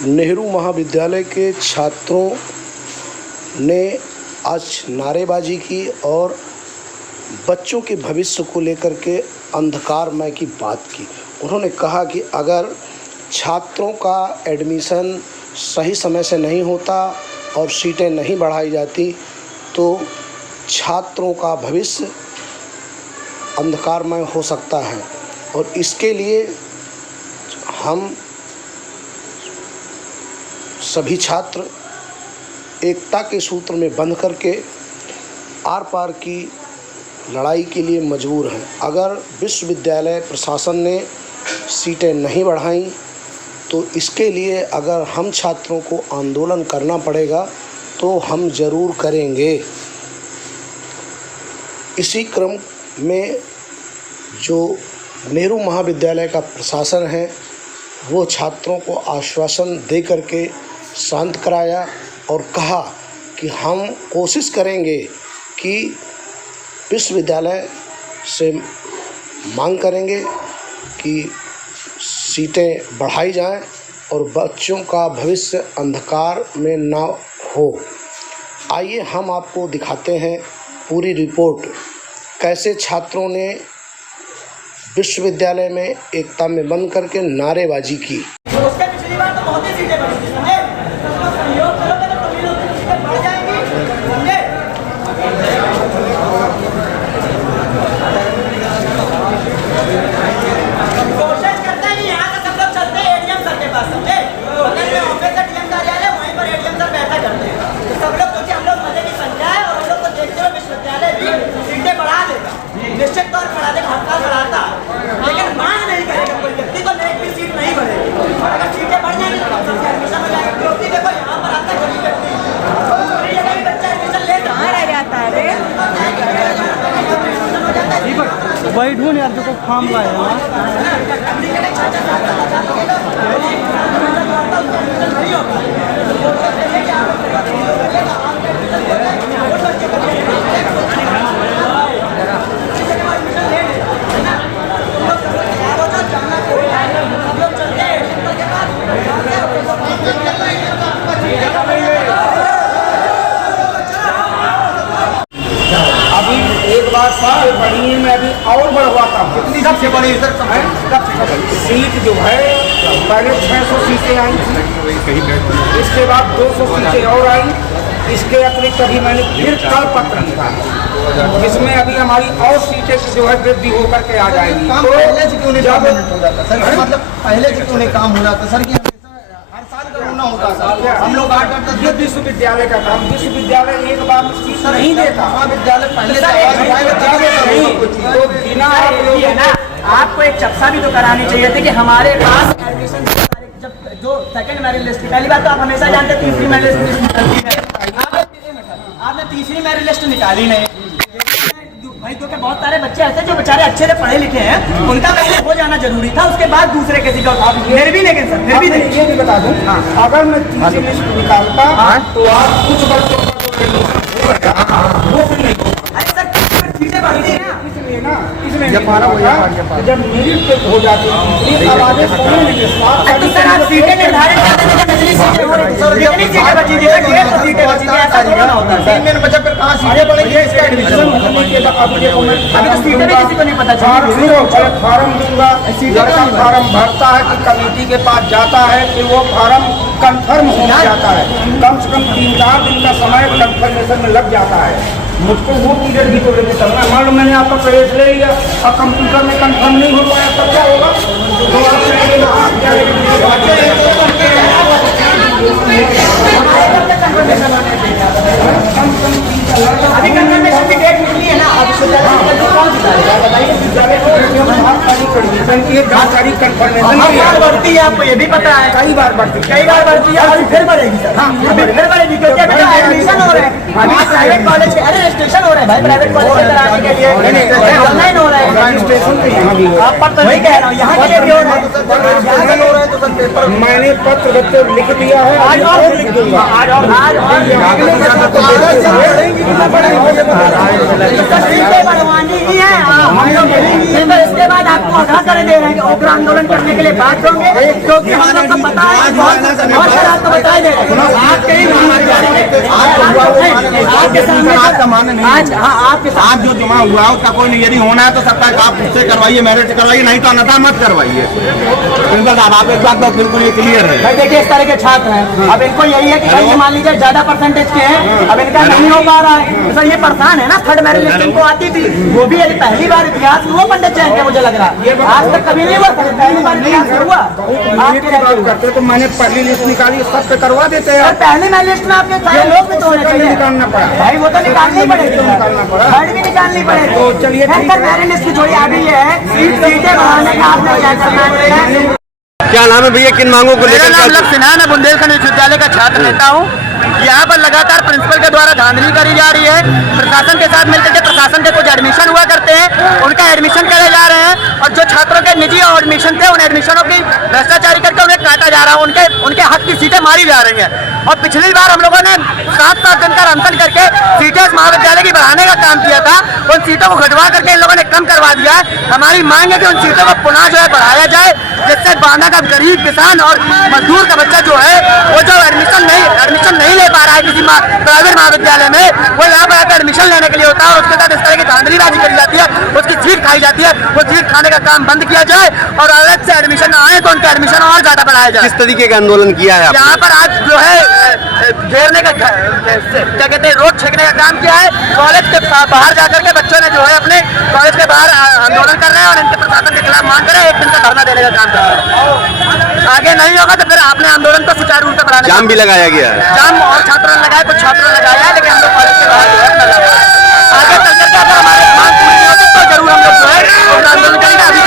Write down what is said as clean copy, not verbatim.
नेहरू महाविद्यालय के छात्रों ने आज नारेबाजी की और बच्चों के भविष्य को लेकर के अंधकारमय की बात की। उन्होंने कहा कि अगर छात्रों का एडमिशन सही समय से नहीं होता और सीटें नहीं बढ़ाई जाती तो छात्रों का भविष्य अंधकारमय हो सकता है और इसके लिए हम सभी छात्र एकता के सूत्र में बंध करके आर पार की लड़ाई के लिए मजबूर हैं। अगर विश्वविद्यालय प्रशासन ने सीटें नहीं बढ़ाई तो इसके लिए अगर हम छात्रों को आंदोलन करना पड़ेगा तो हम ज़रूर करेंगे। इसी क्रम में जो नेहरू महाविद्यालय का प्रशासन है वो छात्रों को आश्वासन दे करके शांत कराया और कहा कि हम कोशिश करेंगे कि विश्वविद्यालय से मांग करेंगे कि सीटें बढ़ाई जाएं और बच्चों का भविष्य अंधकार में ना हो। आइए हम आपको दिखाते हैं पूरी रिपोर्ट, कैसे छात्रों ने विश्वविद्यालय में एकता में बंद करके नारेबाजी की। निश्चित तौर पर हड़ताल बढ़ाता, लेकिन मांग नहीं करेगा कोई व्यक्ति को एक भी सीट नहीं बढ़ेगी। और अगर सीटें बढ़ जाएंगी तो सबसे एडमिशन हो जाएगा। क्योंकि देखो यहाँ पर आता है कोई व्यक्ति बच्चा एडमिशन ले जाता है वही ढूंढ यार जो फॉर्म लाए सबसे बड़ी मैं अभी और बढ़वाता हूँ। कितनी सबसे बड़ी सीट जो है पहले 600 सीटें आई थी, इसके बाद 200 सीटें और आई, इसके अतिरिक्त अभी मैंने फिर कल पत्र निकाला जिसमें अभी हमारी और सीटें जो है वृद्धि होकर के आ जाएगी। तो पहले से क्यों नहीं काम हो जाता सर? मतलब पहले से क्यों नहीं काम हो जाता सर? हर साल करना होता है। हम लोग 8-8 ये विश्वविद्यालय का काम, विश्वविद्यालय एक बार सीट नहीं देता। महाविद्यालय पहले तो बिना है ना, आपको एक चर्चा भी तो करानी चाहिए थी कि हमारे पास एडमिशन जब जो सेकंड मेरिट लिस्ट, पहली बात तो आप हमेशा जानते हैं तीसरी मेरिट लिस्ट निकलती है, आपने तीसरी मेरिट लिस्ट निकाली नहीं। भाई तो क्या बहुत सारे बच्चे ऐसे जो बेचारे अच्छे से पढ़े लिखे हैं, उनका पहले हो जाना जरूरी था, उसके बाद दूसरे किसी का उठा। फिर भी लेकिन सर फिर भी ये भी बता दूं, अगर मैं तीसरी लिस्ट निकालता तो आप कुछ बच्चों का वो फिर नहीं होगा। अरे सर चीजें बढ़ती है ना, इसलिए जब मेरिट हो जाती है आवाजें तो सर आप सीटें निर्धारित करते हैं, कितनी सीटें हो रही है, कितनी सीटें बची थी, तो सीटें बची थी, ऐसा थोड़ा ना होता है। 3 महीने बचा फिर कहाँ सीटें पड़ेगी? इसका एडमिशन अभी तो सीटें भी किसी को नहीं पता चली। फार्म दूंगा, लड़का फार्म भरता है कि कमेटी के पास जाता है कि वो फार्म कंफर्म हो जाता है, कम से कम 3-4 दिन का समय कंफर्मेशन में लग जाता है। मुझको वो पीरियड भी तो लेके चलना है। मान लो मैंने आपका प्रवेश ले लिया और कंप्यूटर में कंफर्म नहीं हो पाया तब क्या होगा? तो अभी कंफर्मेशन की डेट निकली है ना, अब जानकारी कंफर्मेशन बढ़ती है, आपको ये भी पता है, कई बार बढ़ती है, अभी फिर बढ़ेगी सर। हाँ अभी फिर बढ़ेगी क्योंकि अभी एडमिशन हो रहा है, अभी प्राइवेट कॉलेज के अरे रजिस्ट्रेशन हो रहा है भाई, प्राइवेट कॉलेज में कराने के लिए ऑनलाइन हो रहा है रजिस्ट्रेशन तो यहाँ भी हो आप पर वही कह रहा हूँ, यहाँ के लिए भी हो रहा है। मैंने पत्र बच्चों लिख दिया है, आज और लिख दूंगा, आज और बढ़वानी ही है। इसके बाद आपको आगाह कर दे रहे हैं कि उग्र आंदोलन करने के लिए बात होंगे। क्योंकि हम लोग को पता है बहुत सारे आपको बताए दे आपके ही आपके सामने आज हाँ आपके आज जो जमा हुआ है उसका कोई नहीं, यदि होना है तो सरकार आप उससे करवाइए, मैरिट करवाइए, नहीं तो अन्यथा मत करवाइए। प्रिंसिपल साहब आप एक बात तो बिल्कुल ये क्लियर है। भाई देखिए इस तरह के छात्र हैं, अब इनको यही है कि भाई ये मान लीजिए ज्यादा परसेंटेज के हैं, अब इनका नहीं हो पा रहा है तो सर ये परेशान है ना। थर्ड मेरिट लिस्ट इनको आती थी, वो भी यदि पहली बार इतिहास में वो पंडित चयन के मुझे लग रहा है आज तक कभी नहीं हुआ, पहली बार इतिहास में हुआ। आपके बात करते तो मैंने पहली लिस्ट निकाली, सब पे करवा देते हैं। पहली मेरिट लिस्ट में आपके सारे लोग भी तो होने चाहिए निकालना पड़ा भाई, वो तो निकालनी पड़ेगी, थर्ड भी निकालनी पड़ेगी। तो चलिए सर मेरिट लिस्ट की थोड़ी आगे ये है सीटें बढ़ाने का आपने क्या करना है। क्या नाम है भैया, किन मांगों को मेरा लेकर? नाम लक्ष्य सिन्हा है, मैं बुंदेलखंड विश्वविद्यालय का छात्र नेता हूँ। यहाँ पर लगातार प्रिंसिपल के द्वारा धांधली करी जा रही है, प्रशासन के साथ मिलकर के प्रशासन के कुछ एडमिशन हुआ करते हैं, उनका एडमिशन करे जा रहे हैं और जो छात्रों के निजी एडमिशन थे उन एडमिशनों की भ्रष्टाचारी करके उन्हें काटा जा रहा है, उनके हक की सीटें मारी जा रही हैं। और पिछली बार हम लोगों ने 7 दिन का अनशन करके सीटें इस महाविद्यालय की बढ़ाने का काम किया था, उन सीटों को घटवा करके इन लोगों ने कम करवा दिया है। हमारी मांग है कि उन सीटों को पुनः जो है बढ़ाया जाए, जिससे बांदा का गरीब किसान और मजदूर का बच्चा जो है वो जो एडमिशन नहीं ले पा रहा है किसी प्राइवेट महाविद्यालय में, वो यहाँ पर आकर एडमिशन लेने के लिए होता है और उसके साथ इस तरह की धांधलीबाजी करी जाती है, उसकी सीट खाई जाती है। वो सीट खाने का काम बंद किया जाए और अलग से एडमिशन आए तो उनका एडमिशन और ज्यादा बढ़ाया जाए। किस तरीके का आंदोलन किया है आपने? यहाँ पर आज जो है घेरने का क्या कहते हैं रोड छेकने का काम किया है। कॉलेज के बाहर जाकर के बच्चों ने जो है अपने कॉलेज के बाहर आंदोलन कर रहे हैं और इनके प्रशासन के खिलाफ मांग कर रहे हैं, 1 दिन का धरना देने का काम कर रहे हैं। आगे नहीं होगा तो फिर आपने आंदोलन को सुचारू रूप से बढ़ाने जाम भी लगाया गया है? जाम और छात्रों ने लगाया, कुछ छात्रों ने लगाया, लेकिन हम लोग कॉलेज के बाहर जो है न लगाया। आगे चल करके अगर हमारे मांग पूरी नहीं होती तो जरूर हम लोग जो है आंदोलन करेंगे। अभी